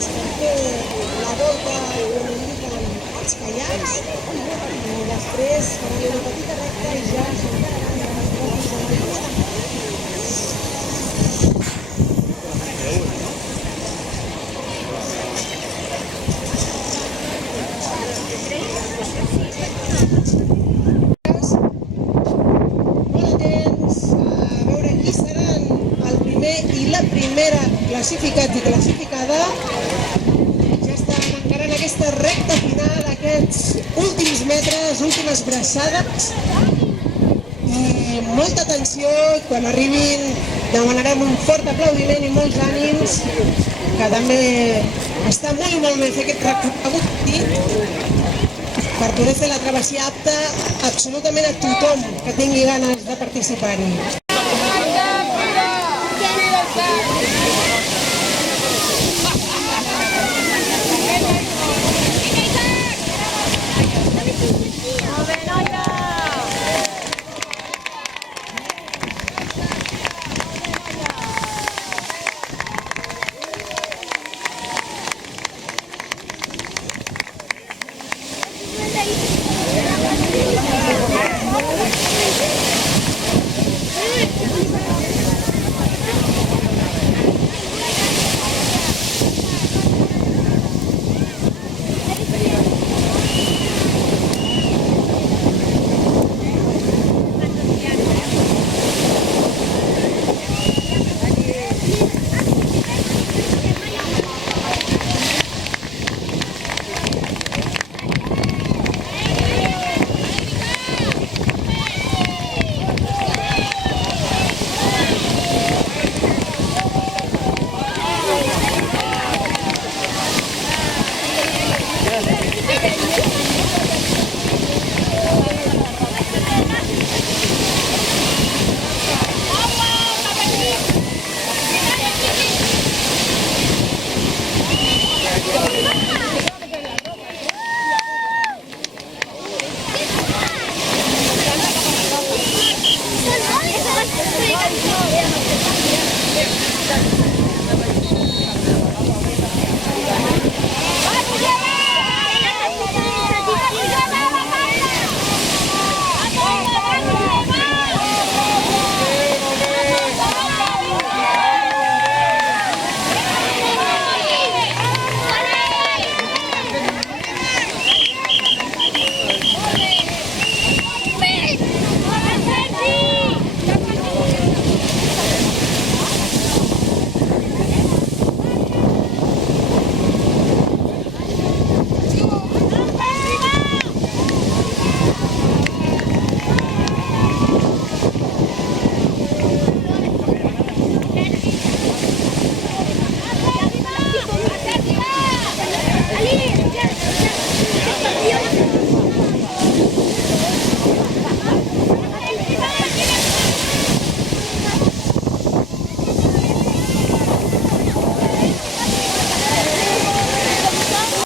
temps per fer la volta on indiquen els caiacs i després faran una petita recta i ja s'enteraran de les voltes de la línia de mort. Primera classificat i classificada ja estan encarant aquesta recta final, aquests últims metres, últimes braçades i molta atenció. Quan arribin demanarem un fort aplaudiment i molts ànims, que també està molt bé fer aquest recorregut per poder fer la travessia apta absolutament a tothom que tingui ganes de participar-hi.